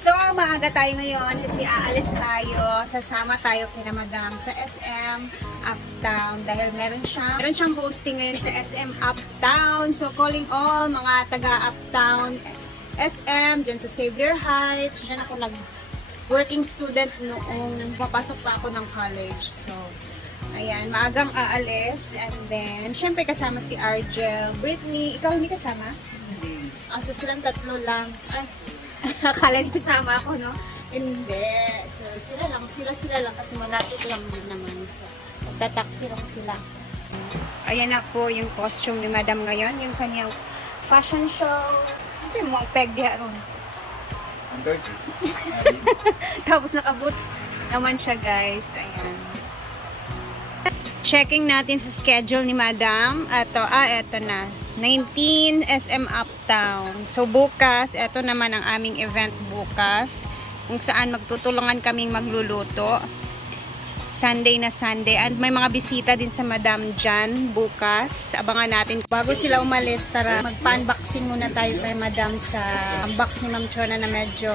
So, maaga tayo ngayon kasi aalis tayo. Sasama tayo kina Madam sa SM Uptown dahil meron siyang posting ngayon sa SM Uptown. So, calling all mga taga Uptown SM dyan sa Xavier Heights. Diyan ako working student noong papasok pa ako ng college. So, ayan, maagang aalis. And then, syempre kasama si Argel, Britney. Ikaw hindi kasama? So, silang tatlo lang. Ay, akala niyo kasama ako, no? Hindi. So, sila lang kasi malapit lang din naman. So, magta-taxi lang sila. Ayan na po yung costume ni Madam ngayon. Yung kanyang fashion show. Ito yung mga peg diha ron. Tapos naka-boots naman siya, guys. Ayan. Checking natin sa schedule ni Madam. Eto na. 19 SM Uptown. So, bukas, eto naman ang aming event bukas. Kung saan magtutulungan kaming magluluto. Sunday na Sunday. And may mga bisita din sa Madam dyan bukas. Abangan natin. Bago sila umalis, tara magpa-unboxing muna tayo kay Madam sa unbox ni Ma'am Chona na medyo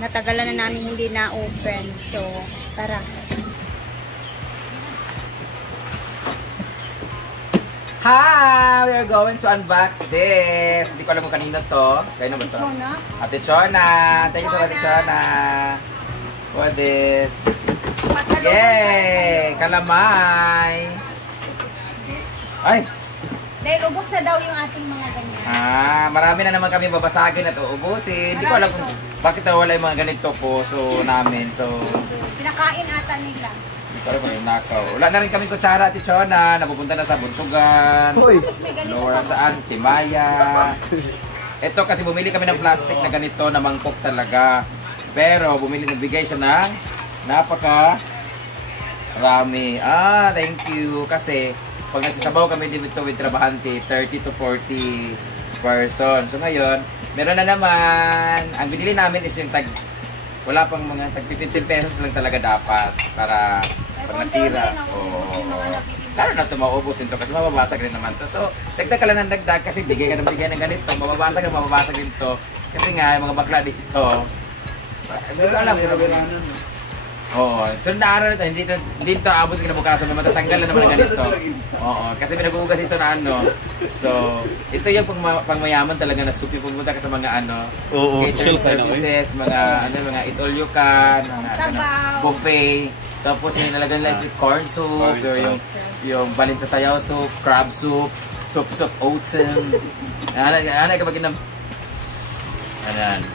natagalan na namin hindi na-open. So, tara. Hi! We are going to unbox this. Hindi ko alam kung kanino to. Kanino ba to? Ate Chona. Thank you so much, Ate Chona. What is? Yay! Kalamay! Ay! Dahil ubos na daw yung ating mga ganyan. Marami na naman kami babasagin at uubusin. Hindi ko alam kung bakit wala yung mga ganito puso namin. So, pinakain ata nila. Pero may nakaw. Wala na rin kami kutsara, Ate Chona. Napupunta na sa Buntugan. Nora saan? Timaya. Ito kasi bumili kami ng plastic na ganito na mangkok talaga. Pero nagbigay siya ng napaka rami. Thank you. Kasi pag nagsasabaw kami dito with trabahante, 30 to 40 person. So ngayon, meron na naman. Ang binili namin is yung wala pang mga tag 15 pesos lang talaga dapat para pag nasira. Lalo na ito mauubusin to kasi mababasag rin naman to. So, dagdag ka lang ng dagdag kasi bigay ka ng ganito. Mababasag din to. Kasi nga, yung mga bakla dito, pero alam mo so naaraw nito, hindi ito abot ng kinabukasan na matatanggal na naman ng ganito. Kasi pinag-uugas ito na So, ito yung pangmayaman talaga na supi. Pumunta ka sa mga catering services, mga eat all you can, buffet. Tapos yung nilagay nila is corn soup, yung balin sa sayaw soup, crab soup, soup oaten. Ano kapag ginam.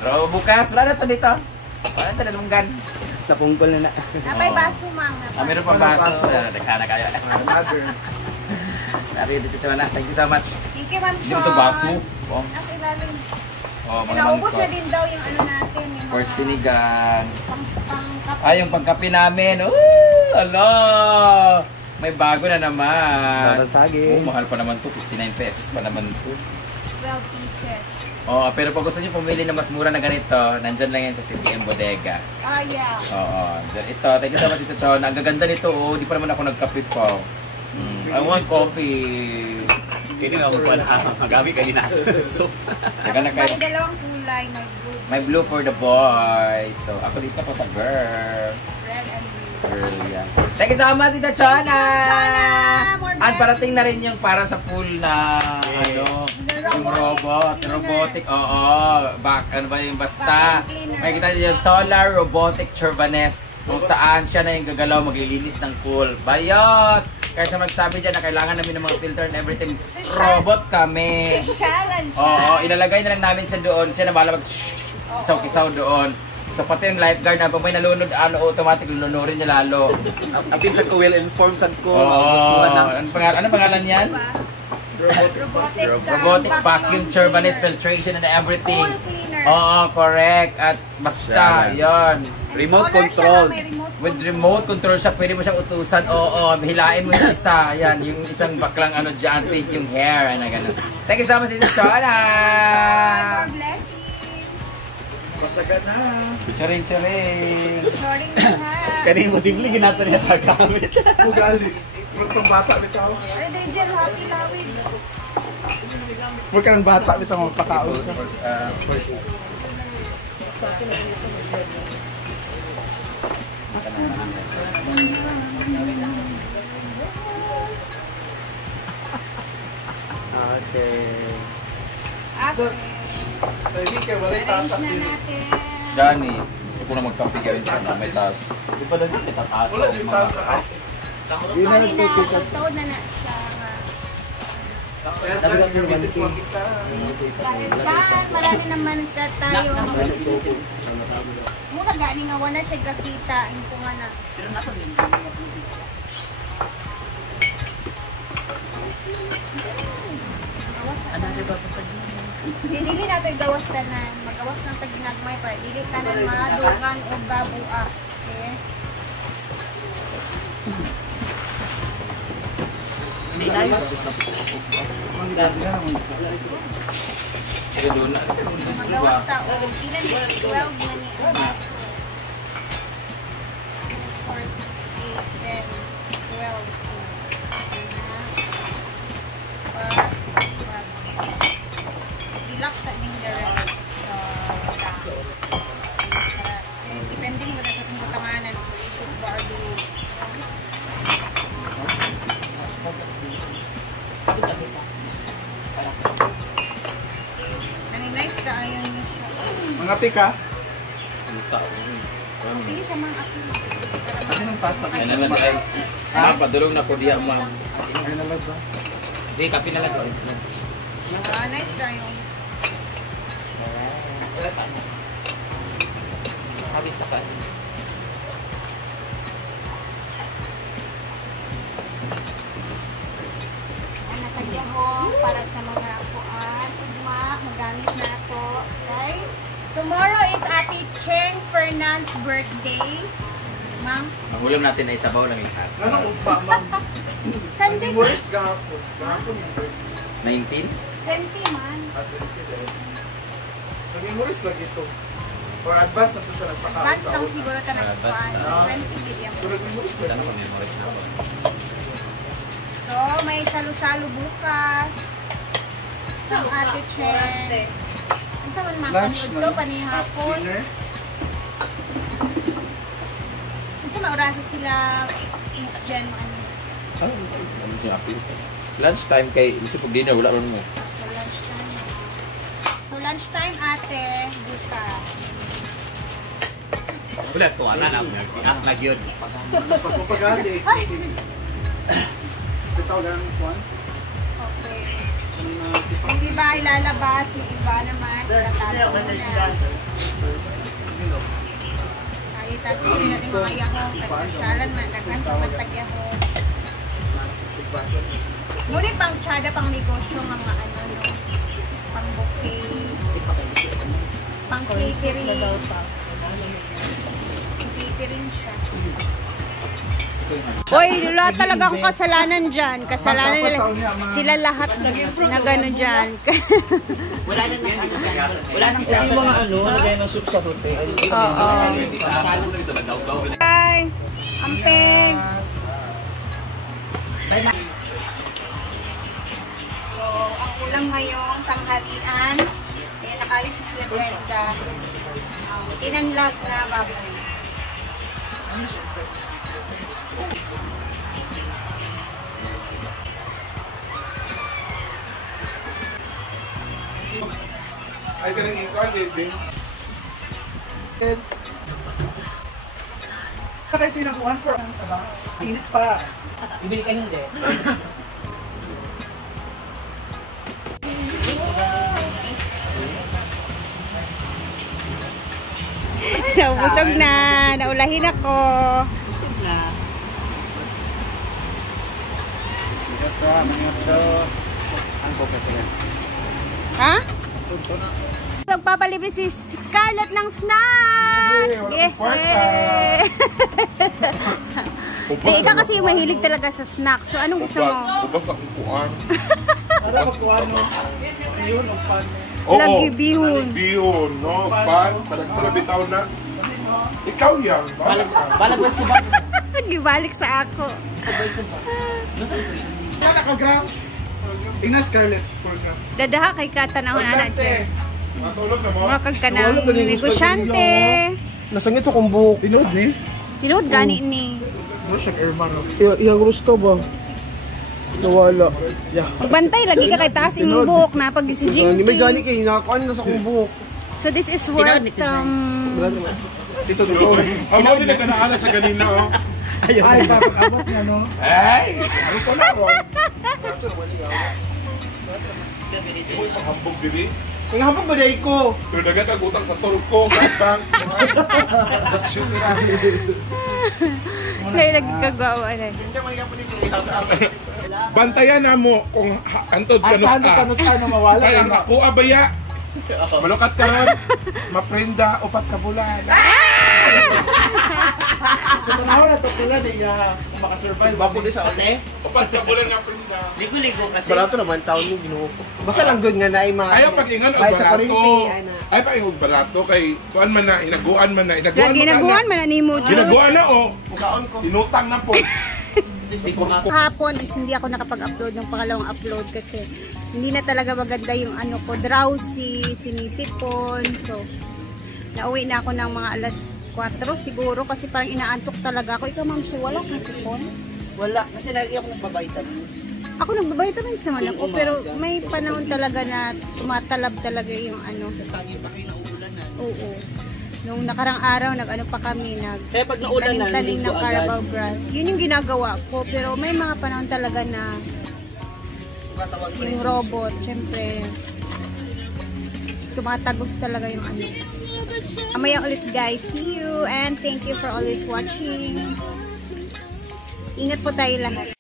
Pero bukas, wala na ito dito. Wala na ito nalunggan. Napungkol na. Napay baso, Mang. Meron pa baso. Nagkana kayo. Dito Chona. Thank you so much. Thank you, Ma'am Chona. Dito baso. Nasa ilalim. Sinaubos na din daw yung natin. For sinigang. Yung pangkapi namin. Ala! May bago na naman. Mahal pa naman to. 59 pesos pa naman to. 12 pieces. Pero pag gusto nyo pumili na mas mura na ganito, nandyan lang yan sa CBM Bodega. Yeah. Ito, thank you so much, Ito Chona. Ang gaganda nito, di pa naman ako nagkapit pa. I want coffee. Hindi na ako pala magamit kanina. So, may dalawang kulay. May blue for the boys. So, ako dito po sa girl. Red and blue. Girl, yeah. Thank you so much, Ito Chona! At parating na rin yung para sa pool na, yung robotic, ano ba yung basta. May kita nyo yung solar robotic churbaness kung saan siya na yung gagalaw maglilinis ng pool. Bayot! Kaya siya magsabi dyan na kailangan namin ng mga filter and everything. Robot kami. Ilalagay na lang namin siya doon. Siya na bahala mag-kisaw doon. So pati yung lifeguard na pag may nalunod, automatic lunurin niya lalo. Apin sa ko well-informed sad ko. Ano pangalan yan? Robotic vacuum churbaness filtration and everything. Correct. At basta, yon. Remote control. With remote control siya, pwede mo siyang utusan. Hilain mo yung isa. Yan, yung isang baklang dyan, pink yung hair. Ganun. Thank you so much, Ito Chona! God bless you. Pasaga na. Charing. Kanina mo simple ginata niya pagkamit. Bugali. Pag bata bitaw. Ay, Dejel, happy lawin. Huwag ka ng bata bitaw magpakaon ka. Okay. Okay. Hindi kayo wala yung Arrange tasak na din. natin. Johnny, gusto ko na magkape gawin siya na may taas. Di ba dagdag kita kaso? Wala yung tasak. Sorry na, totoo na na siya nga. Kaya dyan, gamitin ko ang isa. Dahil dyan, marami naman ka tayo. Muna gani nga, wala siya gakita. Yung ko nga na. Dili na ito gawas tanan. Magawas ng taginagmay pa. Dili tanan madugan o babua. Okay? Sige doon na. Magawas ta o ilan ni 12 na ni Omas. 4, 6, 8, 10, 12. Relax sa ning the rest. Depende mo sa itong katanganan kung isip ba or di. Nice ka ayun niya siya. Mga pika. Pili siya mga akin. Anong tasak? Yan naman ay. Padulong na ko diya ma'am. Ay nalag ba? Sige, kape na lang kasi. Nice ka yung. Habit sa ka. Nakagyaho para sa mga kuan. Ugma, magamit na ito. Okay? Tomorrow is Ate Cheng Fernand's birthday. Ma'am? Ang ulam natin ay sabaw lang yung hat. Anong upa, ma'am? Sunday. Memories gahapon. Gahapon yung birthday. 19? 20 man. Memories lagi ito. For advance na ito siya nagpakaon Advance sa lang una. siguro ka nagkuhan. 20 billion. Pero memories lagi. So, may salo-salo bukas. Sa Ate Cheng. Ang sa man Lunch makapanood ko na. panihapon. Dinner. Ang sa maurasa sila Miss Jen mo ano. Ano siya api? Lunchtime kay gusto pag dinner wala ron mo. So, lunchtime. So, lunchtime ate, bukas. Wala to, ana na. Inak na yun. Pagpapagali. Ay! Ito ganun kuhan. Okay. Yung iba ilalabas, yung iba naman, tatalo na. Tayo tatlo natin mga yahong, pagsasalan man, daghan pa magtagyahong. Ngunit pang tsada, pang negosyo, mga ano, no? Pang buffet, pang catering. Catering siya. Hoy, wala talaga akong kasalanan dyan. Kasalanan nila. Sila lahat na gano'n dyan. Wala nang sa mga ano, nagay ng soup sa hotel. Oo. Bye! Amping! So, ang ulam ngayon, tanghalian. Kaya nakalis na sila Brenda. Tinanlag na baboy. Ay, ganun ikaw, David. Kaya sinakuhan for ang sabang. Init pa. Ibili ka hindi. Busog na. Naulahin ako. Busog na. Ha? Magpapalibre si Scarlett ng snack! Yay! Di, ikaw kasi yung mahilig talaga sa snack. So, anong gusto mo? Ubas akong kuhan. Para magkuhan mo. Yun, ang pan. Lagi bihon. Bihon, no? Pan, parang sa bitaw na. Ikaw yan. Balag ba subak? Gibalik sa ako. Kala ka grams? Ina Scarlett, 4 grams. Dadaha kay katanahon anak dyan. Matulog na mo. Makag ka ng negosyante. Nasangit sa kong buhok. Tinood ni? Tinood gani ni. Iyang gusto ba? Nawala. Magbantay lagi ka kay taas imong buhok na pag si Jinky. May gani kayo, nakakuan na sa kong buhok. So this is worth Dito, dito. Ang mga din nagkanaan sa ganina, oh. Ay, papag-abot na, no? Ay! Ano ko na, Ron? Uy, pahambog dili. Ang hapag ba day ko? Pero dagat ang utang sa turko, kapang. Kaya nagkagawa na. Bantayan na mo kung antod kanus na mawala. Kaya ang ako abaya. Malukat ka ron, maprenda, upat ka bulan. Sa tanaw na to pula di makasurvive. Bapo di sa ote? Upat ka bulan nga prenda. Ligo-ligo kasi. Barato naman, taon yung ginuho ko. Basta lang good nga na ay mga... Ayaw pag-ingan o Kahit sa barato. kurinti, ay na. Ay pag-ingan barato kay kuan man na, inaguan man na. Ginaguan man na ni mo. Ginaguan na o. Mukaon ko. Inutang na po. Hapon is hindi ako nakapag-upload ng pangalawang upload kasi hindi na talaga maganda yung ano ko, drowsy, sinisipon. So, nauwi na ako ng mga alas 4 siguro kasi parang inaantok talaga ako. Ikaw ma'am, so wala kang sipon? Wala, kasi lagi ako nagbabitamins. Ako nagbabitamins naman ako, pero may panahon talaga na tumatalab talaga yung ano. Tapos tangi pa kayo ng ulanan. Oo. Nung nakarang araw, nag-ano pa kami, Kaya pag naulan na, tanim-tanim ng ligo Carabao agad. grass. Yun yung ginagawa ko, pero may mga panahon talaga na Tumatawag mo yung rin. robot, syempre, tumatagos talaga yung ano. Amaya ulit guys, see you and thank you for always watching. Ingat po tayo lahat.